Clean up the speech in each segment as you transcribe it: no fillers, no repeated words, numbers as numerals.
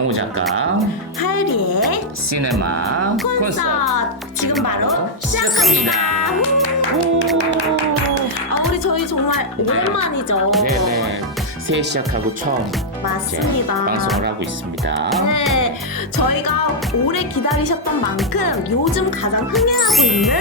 정우 작가 하율이의 시네마 콘서트 지금 바로 시작합니다. 저희 정말 오랜만이죠. 네네. 새해 시작하고 처음 맞습니다. 방송을 하고 있습니다. 네, 저희가 오래 기다리셨던 만큼 요즘 가장 흥행하고 있는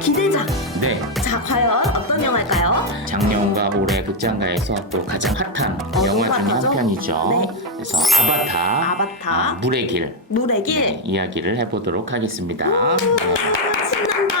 기대작. 네. 자, 과연 어떤 영화일까요? 작년과 올해 극장가에서 또 가장 핫한 영화 중에 한 편이죠. 네. 그래서 아바타. 물의 길. 물의 길. 네, 이야기를 해보도록 하겠습니다. 신난다.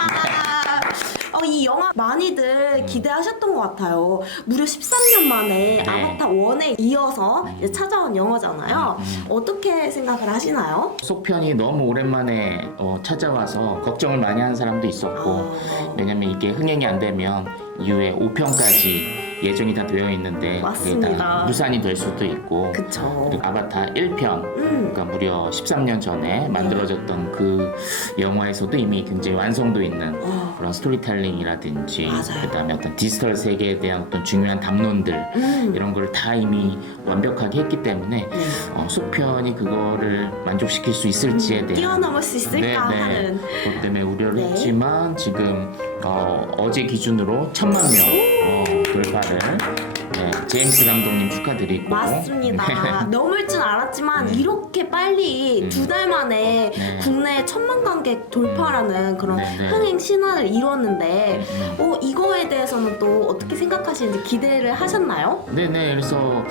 이 영화 많이들 기대하셨던 것 같아요. 무려 13년 만에 네. 아바타 1에 이어서 이제 찾아온 영화잖아요. 어떻게 생각을 하시나요? 속편이 너무 오랜만에 찾아와서 걱정을 많이 하는 사람도 있었고, 왜냐면 이게 흥행이 안 되면 이후에 5편까지 예정이 다 되어 있는데 그게 다 맞습니다. 무산이 될 수도 있고, 그쵸. 그리고 아바타 1편 그러니까 무려 13년 전에 만들어졌던 그 영화에서도 이미 굉장히 완성도 있는 그런 스토리텔링이라든지, 맞아요. 그다음에 어떤 디지털 세계에 대한 어떤 중요한 담론들 이런 걸 다 이미 완벽하게 했기 때문에 속편이 그거를 만족시킬 수 있을지에 대한 뛰어넘을 수 있을까 하는. 그것 때문에 우려를 네. 했지만 지금 어제 기준으로 1000만 명 돌파를 제임스 감독님 축하드리고. 맞습니다. 네. 넘을 줄 알았지만 이렇게 빨리 2달 만에 국내 1000만 관객 돌파라는 그런 흥행 신화를 이뤘는데 이거에 대해서는 또 어떻게 생각하시는지 기대를 하셨나요? 네네. 그래서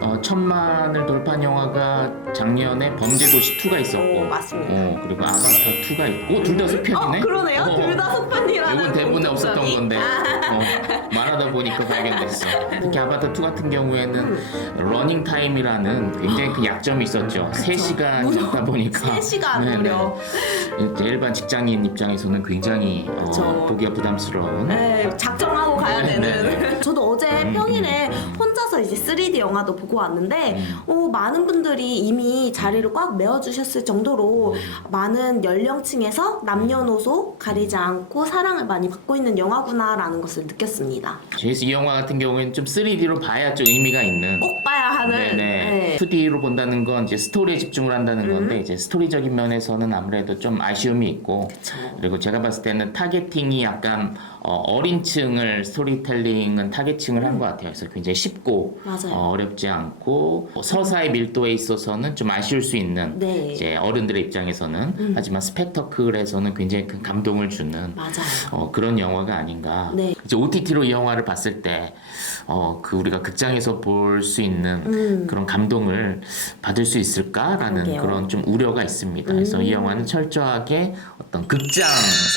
1000만을 돌파한 영화가 작년에 범죄도시 2가 있었고, 맞습니다. 그리고 아바타 2가 있고, 둘 다 속편이네. 그러네요. 둘 다 속편이라는. 이건 대본에 없었던 공통점이. 건데 말하다 보니까 발견됐어. 특히 아바타 2 같은 경우에는 러닝 타임이라는 굉장히 그 약점이 있었죠. 3시간이다 보니까 3시간 무려. 이제 일반 직장인 입장에서는 굉장히 보기가 부담스러운. 네, 작정하고 가야 네, 되는. 저도 어제 평일에 혼자서 이제 3D 영화도 보고 왔는데 많은 분들이 이미 자리를 꽉 메워주셨을 정도로 많은 연령층에서 남녀노소 가리지 않고 사랑을 많이 받고 있는 영화구나라는 것을 느꼈습니다. 그래서 이 영화 같은 경우에는 좀 3D로 봐야 좀 의미가 있는. 꼭 봐야 하는. 네네. 2D로 본다는 건 이제 스토리에 집중을 한다는 건데, 이제 스토리적인 면에서는 아무래도 좀 아쉬움이 있고, 그리고 제가 봤을 때는 타겟팅이 약간 어린 층을 스토리텔링은 타겟팅을 한 것 같아요. 그래서 굉장히 쉽고 맞아요. 어렵지 않고 서사의 밀도에 있어서는 좀 아쉬울 수 있는 네. 이제 어른들의 입장에서는 하지만 스펙터클에서는 굉장히 큰 감동을 주는 맞아요. 그런 영화가 아닌가. 네. 이제 OTT로 이 영화를 봤을 때 그 우리가 극장에서 볼 수 있는 그런 감동을 받을 수 있을까라는 그러게요. 그런 좀 우려가 있습니다. 그래서 이 영화는 철저하게 어떤 극장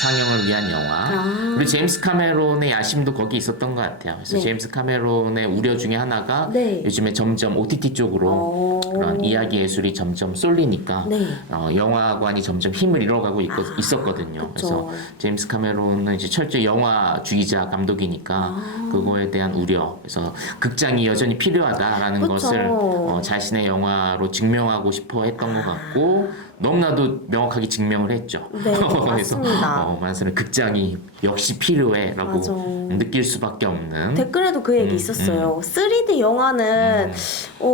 상영을 위한 영화. 그리고 제임스 카메론의 야심도 거기 있었던 것 같아요. 그래서 네. 제임스 카메론의 우려 중에 하나가 네. 요즘에 점점 OTT 쪽으로 그런 이야기 예술이 점점 쏠리니까 네. 영화관이 점점 힘을 잃어가고 있었거든요. 그쵸. 그래서 제임스 카메론은 이제 철저히 영화주의자 감독이니까 그거에 대한 우려. 그래서 극장이 여전히 필요하다라는 그쵸. 것을 자신의 영화로 증명하고 싶어 했던 것 같고, 너무나도 명확하게 증명을 했죠. 네, 그래서 맞습니다. 만사는 극장이 역시 필요해라고 맞아. 느낄 수밖에 없는. 댓글에도 그 얘기 있었어요. 3D 영화는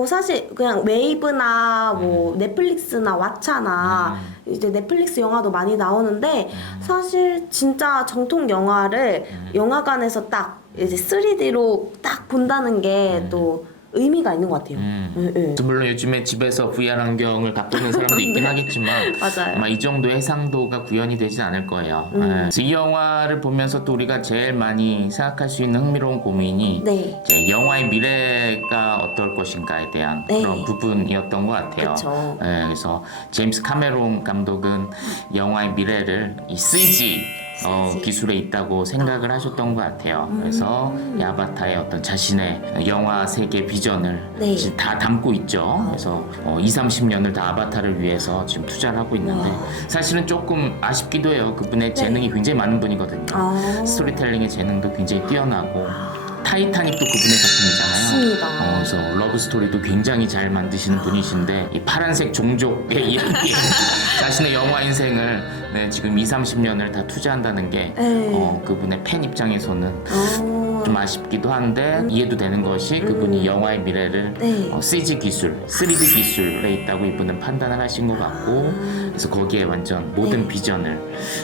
사실 그냥 웨이브나 뭐 넷플릭스나 왓챠나 이제 넷플릭스 영화도 많이 나오는데 사실 진짜 정통 영화를 영화관에서 딱 이제 3D로 딱 본다는 게 또 의미가 있는 것 같아요. 네. 물론 요즘에 집에서 VR 환경을 갖고 있는 사람도 있긴 하겠지만 맞아요. 아마 이 정도의 해상도가 구현이 되진 않을 거예요. 그래서 이 영화를 보면서 또 우리가 제일 많이 생각할 수 있는 흥미로운 고민이 네. 이제 영화의 미래가 어떨 것인가에 대한 네. 그런 부분이었던 것 같아요. 그쵸. 그래서 제임스 카메론 감독은 영화의 미래를 이 CG 기술에 있다고 생각을 하셨던 것 같아요. 그래서 이 아바타의 어떤 자신의 영화 세계 비전을 네. 지금 다 담고 있죠. 그래서 20-30년을 다 아바타를 위해서 지금 투자를 하고 있는데, 사실은 조금 아쉽기도 해요. 그분의 재능이 굉장히 많은 분이거든요. 스토리텔링의 재능도 굉장히 뛰어나고, 타이타닉도 그분의 작품이잖아요. 맞습니다. 그래서 러브 스토리도 굉장히 잘 만드시는 분이신데, 이 파란색 종족의 이야기에 자신의 영화 인생을 지금 20-30년을 다 투자한다는 게 그분의 팬 입장에서는 좀 좀 아쉽기도 한데 이해도 되는 것이 그분이 영화의 미래를 네. CG 기술, 3D 기술에 있다고 이분은 판단을 하신 것 같고 그래서 거기에 완전 모든 네. 비전을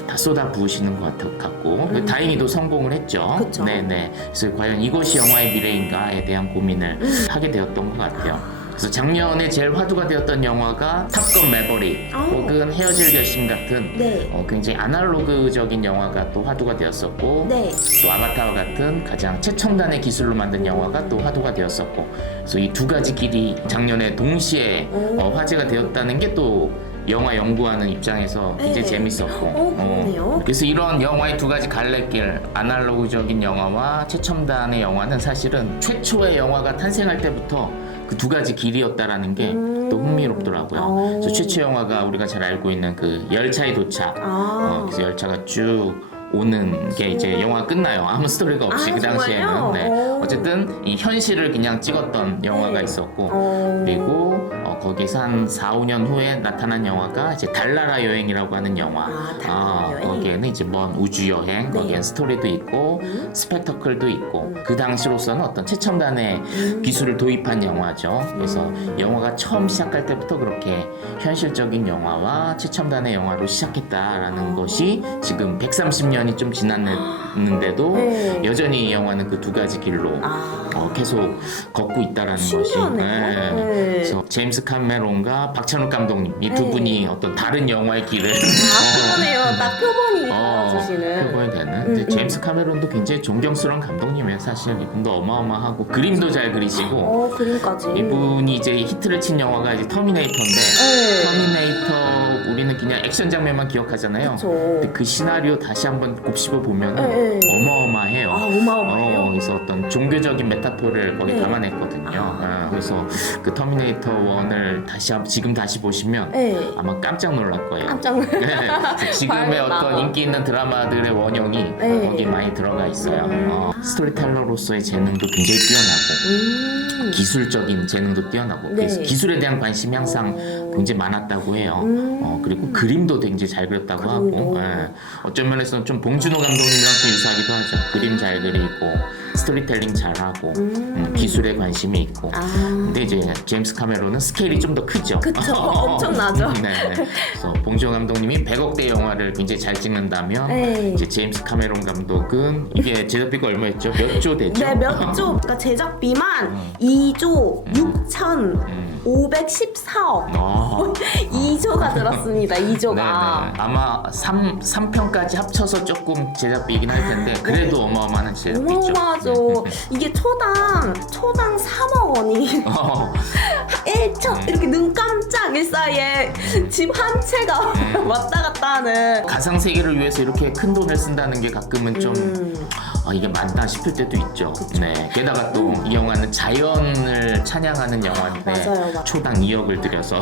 다 쏟아 부으시는 것 같고 다행히도 성공을 했죠. 그쵸. 네네. 그래서 과연 이것이 영화의 미래인가에 대한 고민을 하게 되었던 것 같아요. 그래서 작년에 제일 화두가 되었던 영화가 탑건 매버릭 혹은 헤어질 결심 같은 네. 굉장히 아날로그적인 영화가 또 화두가 되었었고 네. 또 아바타와 같은 가장 최첨단의 기술로 만든 영화가 또 화두가 되었었고 그래서 이 두 가지 길이 작년에 동시에 화제가 되었다는 게 또 영화 연구하는 입장에서 굉장히 네. 재밌었고 그러네요. 그래서 이런 영화의 두 가지 갈래길 아날로그적인 영화와 최첨단의 영화는 사실은 최초의 영화가 탄생할 때부터 그 두 가지 길이었다라는 게 또 흥미롭더라고요. 그래서 최초 영화가 우리가 잘 알고 있는 그 열차의 도착. 그래서 열차가 쭉 오는 게 이제 영화가 끝나요. 아무 스토리가 없이 그 당시에는. 정말요? 네. 어쨌든 이 현실을 그냥 찍었던 영화가 있었고 그리고 거기서 한 4, 5년 후에 나타난 영화가 이제 달나라 여행이라고 하는 영화. 달나라 여행. 거기에는 이제 먼 우주 여행, 네. 거기엔 스토리도 있고 스펙터클도 있고 그 당시로서는 어떤 최첨단의 기술을 도입한 영화죠. 그래서 영화가 처음 시작할 때부터 그렇게 현실적인 영화와 최첨단의 영화로 시작했다라는 것이 지금 130년이 좀 지났는데도 네. 여전히 이 영화는 그 두 가지 길로 계속 걷고 있다라는 것이. 신기하네요. 네. 그래서 제임스 카메론과 박찬욱 감독님 이 두 네. 분이 어떤 다른 영화의 길을 그러네요. 딱 표본이 보여주시는. 표본이 되는. 근데 제임스 카메론도 굉장히 존경스러운 감독님이에요. 사실 이분도 어마어마하고 그림도 잘 그리시고 그림까지. 이분이 이제 히트를 친 영화가 이제 터미네이터인데 터미네이터 우리는 그냥 액션 장면만 기억하잖아요. 그쵸. 근데 그 시나리오 다시 한번 곱씹어 보면 네. 어마어마해요. 어마어마해요. 그래서 어떤 종교적인 메타포를 거기 네. 담아냈거든요. 그래서 그 터미네이터 1을 지금 다시 보시면 네. 아마 깜짝 놀랄 거예요. 깜짝 놀랐어요. 네, 그래서 지금의 봐야겠다. 어떤 인기 있는 드라마들의 원형이 네. 거기 많이 들어가 있어요. 스토리텔러로서의 재능도 굉장히 뛰어나고 기술적인 재능도 뛰어나고 네. 그래서 기술에 대한 관심이 항상 굉장히 많았다고 해요. 그리고 그림도 굉장히 잘 그렸다고 하고 어쩐 면에서는 좀 봉준호 감독님이랑 좀 유사하기도 하죠. 그림 잘 그리고 스토리텔링 잘하고 기술에 관심이 있고 근데 이제 제임스 카메론은 스케일이 좀 더 크죠. 그쵸. 엄청나죠. 네. 그래서 봉준호 감독님이 100억대 영화를 굉장히 잘 찍는다면 네. 이제 제임스 카메론 감독은 이게 제작비가 얼마였죠? 몇 조 되죠? 네, 몇 조. 그러니까 제작비만 2조 6,514억. 2조가 들었습니다. 2조가. 네네. 아마 3편까지 합쳐서 조금 제작비이긴 할 텐데 그래도 어마어마한 제작비죠. 어마어마하죠. 이게 초당 3억 원이 1초 이렇게 눈 깜짝일 사이에 집 한 채가 왔다 갔다 하는. 가상 세계를 위해서 이렇게 큰 돈을 쓴다는 게 가끔은 좀 이게 맞나 싶을 때도 있죠. 네. 게다가 또 이 영화는 자연을 찬양하는 영화인데 맞아요. 초당 2억을 들여서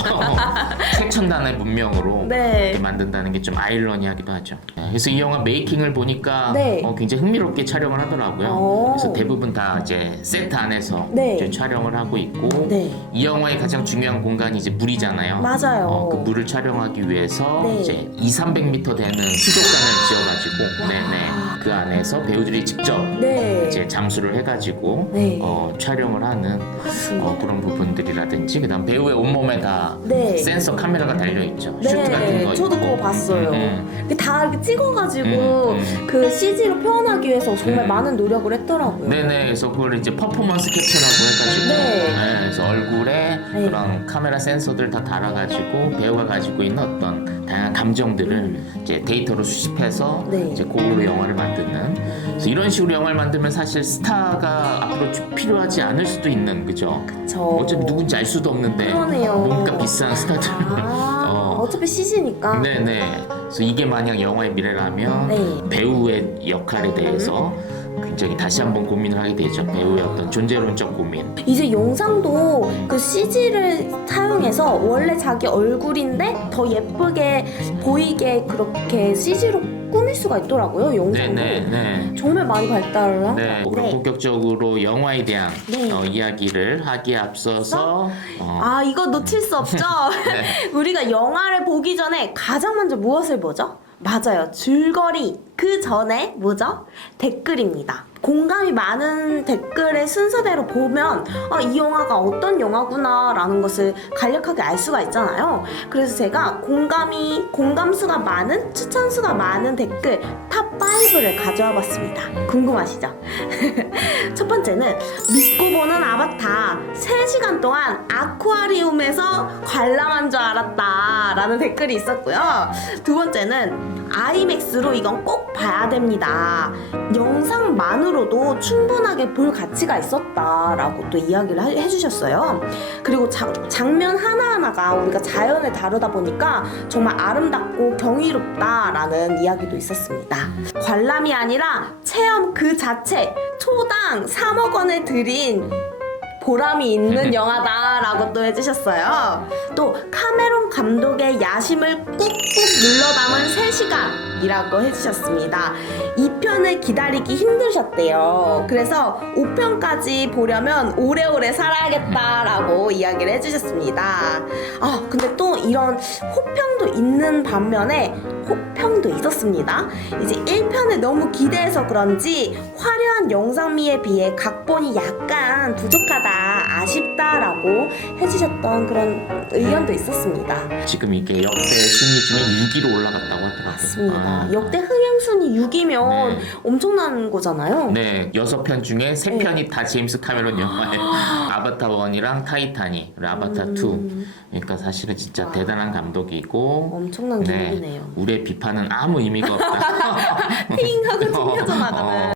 최첨단의 문명으로 네. 이렇게 만든다는 게 좀 아이러니하기도 하죠. 네. 그래서 이 영화 메이킹을 보니까 네. 굉장히 흥미롭게 촬영을 하더라고요. 그래서 대부분 다 이제 세트 안에서 네. 이제 촬영을 하고 있고 네. 이 영화의 가장 중요한 공간이 이제 물이잖아요. 맞아요. 그 물을 촬영하기 위해서 네. 이제 200~300m 되는 수족관을 지어가지고 그 안에서 배우들이 직접 네. 이제 잠수를 해가지고 네. 촬영을 하는 그런 부분들이라든지 그다음 배우의 온몸에 다 네. 센서 카메라가 달려 있죠. 슈트 같은 거 저도 있고. 그거 봤어요. 이게 다 이렇게 찍어가지고 그 CG로 표현하기 위해서 정말 많은 노력을 했더라고요. 네네, 그래서 그걸 이제 퍼포먼스 캡처라고 해가지고, 네. 그래서 얼굴에 네. 그런 카메라 센서들 다 달아가지고 배우가 가지고 있는 어떤 다양한 감정들을 이제 데이터로 수집해서 네. 이제 그걸로 영화를 만드는. 그래서 이런 식으로 영화를 만들면 사실 스타가 앞으로 필요하지 않을 수도 있는, 그죠? 저 어차피 누군지 알 수도 없는데 그러네요. 몸값 비싼 스타들. 어차피 CG니까. 네네. 그래서 이게 만약 영화의 미래라면 네. 배우의 역할에 대해서 굉장히 다시 한번 고민을 하게 되죠. 배우의 어떤 존재론적 고민. 이제 영상도 그 CG를 사용해서 원래 자기 얼굴인데 더 예쁘게 보이게 그렇게 CG로 꾸밀 수가 있더라고요. 영상도. 네네네. 정말 많이 발달을 한 네, 것 그럼 같아요. 본격적으로 영화에 대한 네. 이야기를 하기에 앞서서 이거 놓칠 수 없죠? 네. 우리가 영화를 보기 전에 가장 먼저 무엇을 보죠? 맞아요. 줄거리. 그 전에 뭐죠? 댓글입니다. 공감이 많은 댓글의 순서대로 보면 이 영화가 어떤 영화구나라는 것을 간략하게 알 수가 있잖아요. 그래서 제가 공감수가 많은, 추천수가 많은 댓글 탑 5를 가져와 봤습니다. 궁금하시죠? 첫 번째는 믿고 보는 아바타 3시간 동안 아쿠아리움에서 관람한 줄 알았다 라는 댓글이 있었고요. 두 번째는 아이맥스로 이건 꼭 봐야 됩니다. 영상만으로도 충분하게 볼 가치가 있었다라고 또 이야기를 해주셨어요. 그리고 장면 하나하나가 우리가 자연을 다루다 보니까 정말 아름답고 경이롭다라는 이야기도 있었습니다. 관람이 아니라 체험 그 자체 초당 3억 원을 들인 보람이 있는 영화다라고 또 해주셨어요. 또 카메론 감독의 야심을 꾹꾹 눌러 담은 3시간이라고 해주셨습니다. 2편을 기다리기 힘드셨대요. 그래서 5편까지 보려면 오래오래 살아야겠다라고 이야기를 해주셨습니다. 근데 또 이런 호평도 있는 반면에 호평도 있었습니다. 이제 1편을 너무 기대해서 그런지 화려한 영상미에 비해 각본이 약간 부족하다, 아쉽다라고 해주셨던 그런 의견도 있었습니다. 지금 이게 역대 순위 중에 6위로 올라갔다고 하더라고요. 맞습니다. 역대 흥행순위 6위면 네. 엄청난 거잖아요. 네, 6편 중에 3편이 다 제임스 카메론 영화예요. 아바타 1이랑 타이타닉, 그리고 아바타 2. 그러니까 사실은 진짜 대단한 감독이고 엄청난 기록이네요. 우리의 비판은 아무 의미가 없다. 띵 하고 튕겨져 나가는.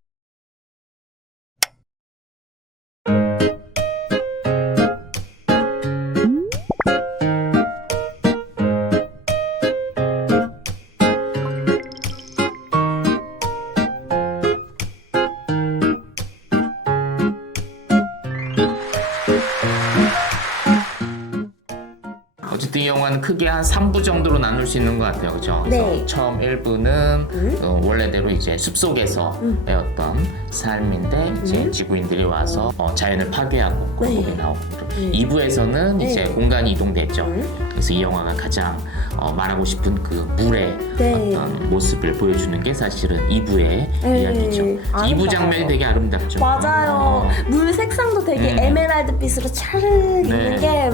어쨌든 이 영화는 크게 한 3부 정도로 나눌 수 있는 것 같아요. 그죠? 네. 그래서 처음 1부는 원래대로 이제 숲속에서의 어떤 삶인데 이제 지구인들이 와서 자연을 파괴하고 그런 네. 부분이 나오고 2부에서는 이제 공간이 이동됐죠. 그래서 이 영화가 가장 말하고 싶은 그 물의 네. 어떤 모습을 보여주는 게 사실은 2부의 네. 이야기죠. 2부 장면이 되게 아름답죠. 맞아요. 물 색상도 되게 에메랄드빛으로 차를 입는 게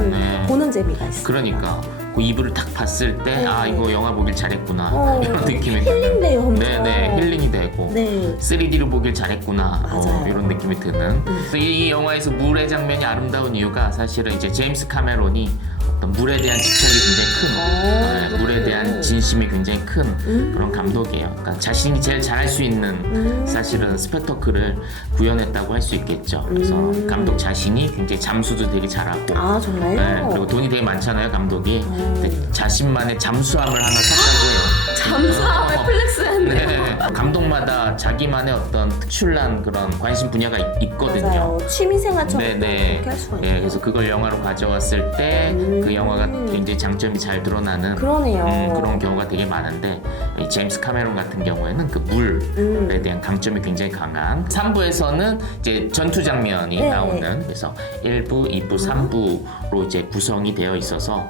보는 재미가 있어요. 그러니까 그 2부를 딱 봤을 때 이거 영화 보길 잘했구나 이런 느낌이 힐링돼요, 엄청. 네네 힐링이 되고 네. 3D로 보길 잘했구나 맞아요. 이런 느낌이 드는 그래서 이 영화에서 물의 장면이 아름다운 이유가 사실은 이제 제임스 카메론이 어떤 물에 대한 집착이 굉장히 큰 물에 대한 진심이 굉장히 큰 그런 감독이에요. 그러니까 자신이 제일 잘할 수 있는 사실은 스펙터클을 구현했다고 할 수 있겠죠. 그래서 감독 자신이 굉장히 잠수도 되게 잘하고 아, 정말요? 네, 그리고 돈이 되게 많잖아요, 감독이. 근데 자신만의 잠수함을 하나 샀다고 해요. 잠수함에 플렉스했네요. 네, 감독마다 자기만의 어떤 특출난 그런 관심 분야가 있거든요. 맞아요. 취미생활처럼 네네. 그렇게 할 수가 네, 있네요. 그래서 그걸 영화로 가져왔을 때 그 영화가 굉장히 장점이 잘 드러나는 그러네요. 그런 경우가 되게 많은데 이 제임스 카메론 같은 경우에는 그 물에 대한 강점이 굉장히 강한 3부에서는 이제 전투 장면이 네. 나오는 그래서 1부, 2부, 3부로 이제 구성이 되어 있어서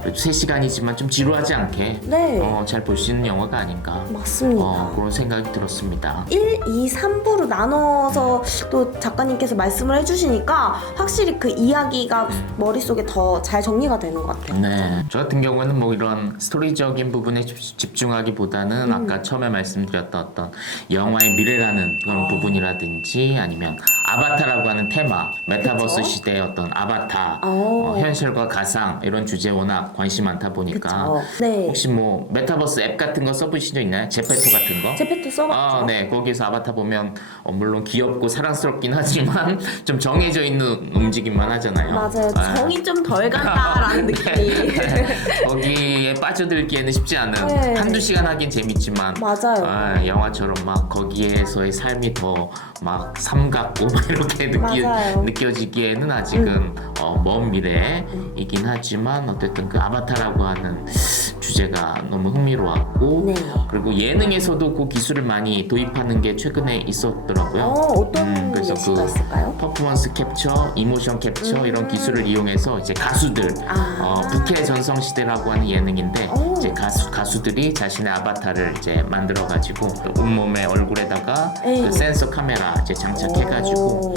그래도 3시간이지만 좀 지루하지 않게 네. 잘 볼 수 있는 영화가 아닌가 맞습니다. 그런 생각이 들었습니다. 1, 2, 3부로 나눠서 또 작가님께서 말씀을 해주시니까 확실히 그 이야기가 머릿속에 더 잘 정리가 되는 것 같아요. 네. 저 같은 경우에는 뭐 이런 스토리적인 부분에 집중하기보다는 아까 처음에 말씀드렸던 어떤 영화의 미래라는 그런 부분이라든지 아니면 아바타라고 하는 테마, 메타버스 그쵸? 시대의 어떤 아바타, 오. 현실과 가상 이런 주제에 워낙 관심 많다 보니까 그쵸. 네. 혹시 뭐 메타버스 앱 같은 거 써보신 적 있나요? 제페토 같은 거? 제페토 써봤죠? 네. 거기서 아바타 보면 물론 귀엽고 사랑스럽긴 하지만 좀 정해져 있는 움직임만 하잖아요. 맞아요. 정이 좀 덜 간다라는 느낌이. 거기에 빠져들기에는 쉽지 않은 네. 한두 시간 하긴 재밌지만 맞아요. 영화처럼 막 거기에서의 삶이 더 막 삶 같고 막 이렇게 맞아요. 맞아요. 느껴지기에는 아직은 먼 미래이긴 하지만 어쨌든 그 아바타라고 하는 주제가 너무 흥미로웠고 네. 그리고 예능에서도 그 기술을 많이 도입하는 게 최근에 있었더라고요. 어떤 그래서 예시가 있을까요? 퍼포먼스 캡처, 이모션 캡처 이런 기술을 이용해서 이제 가수들 부캐 전성 시대라고 하는 예능인데 이제 가수들이 자신의 아바타를 이제 만들어 가지고 온몸에 얼굴에다가 그 센서 카메라 이제 장착해가지고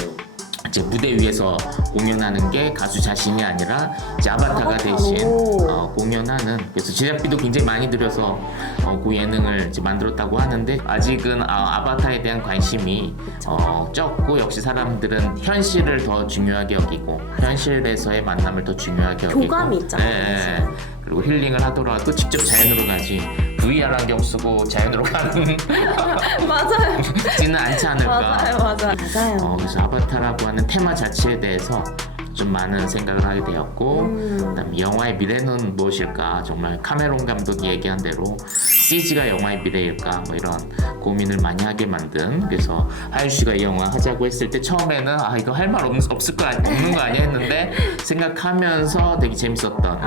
이제 무대 위에서 공연하는 게 가수 자신이 아니라 이제 아바타가 대신 공연하는 그래서 제작비도 굉장히 많이 들여서 그 예능을 이제 만들었다고 하는데 아직은 아바타에 대한 관심이 적고 역시 사람들은 현실을 더 중요하게 여기고 현실에서의 만남을 더 중요하게 여기고 교감이 있잖아요. 그리고 힐링을 하더라도 직접 자연으로 가지 VR 안경 쓰고 자연으로 가는 맞아요. 지는 않지 않을까. 맞아요. 그래서 아바타라고 하는 테마 자체에 대해서 좀 많은 생각을 하게 되었고 그다음에 영화의 미래는 무엇일까 정말 카메론 감독이 얘기한 대로 CG가 영화의 미래일까 뭐 이런 고민을 많이 하게 만든 그래서 하유 씨가 이 영화 하자고 했을 때 처음에는 이거 할 말 없을 거 없는 거 아니야 했는데 생각하면서 되게 재밌었던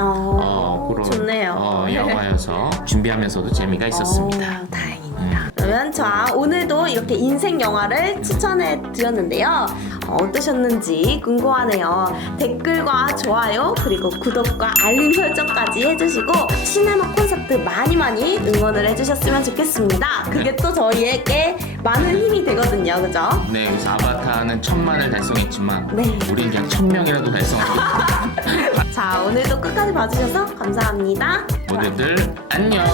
그런 좋네요. 영화여서 준비하면서도 재미가 있었습니다. 다행입니다. 그러면 오늘도 이렇게 인생 영화를 추천해 드렸는데요. 어떠셨는지 궁금하네요. 댓글과 좋아요 그리고 구독과 알림 설정까지 해주시고 시네마 콘서트 많이 응원을 해주셨으면 좋겠습니다. 그게 또 저희에게 많은 힘이 되거든요. 그죠? 네, 그래서 아바타는 1000만을 달성했지만 네. 우린 그냥 1000명이라도 달성하겠습니다. 자, 오늘도 끝까지 봐주셔서 감사합니다. 모두들 안녕.